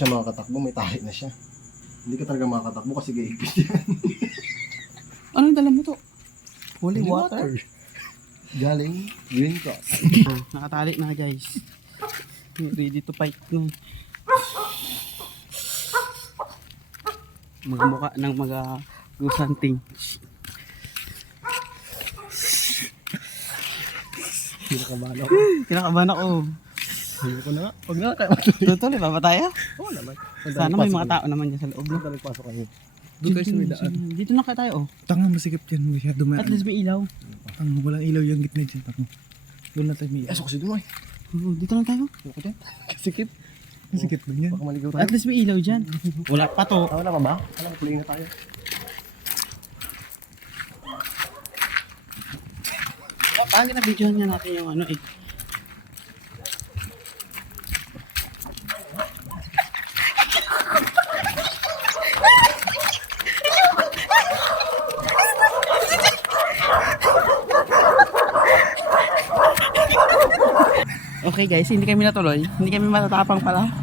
siya makakatakbo, may tahi na siya. Hindi ka talaga makakatakbo kasi gaigpit yan. Anong dala mo to? Holy water? Galing Green Cross. Nakatali na guys. Ready to fight no. Mga mukha ng mga goose hunting. Kinakabahan ako. Hindi ko na nga. Huwag na kayo matuloy. Tutuloy ba ba tayo? Oo naman. Sana may mga tao naman dyan sa loob. No? Pasok kayo. Doon tayo sa may daan. Dito na kaya tayo oh. Tanga, masikip yan. Masyado At least may ilaw. Tanga, walang ilaw yung gitna dyan. Tanga. Doon na tayo may ilaw. Pasok kasi doon ay. Dito na tayo. Ako dyan. Sikip. Masikip ba yan? Baka maligaw tayo. At least may ilaw dyan. Wala pa to. Wala pa ba? Alam, play na tayo. Paano na videohan nga natin yung ano eh. Okay guys, hindi kami natuloy. Hindi kami matatapang pala.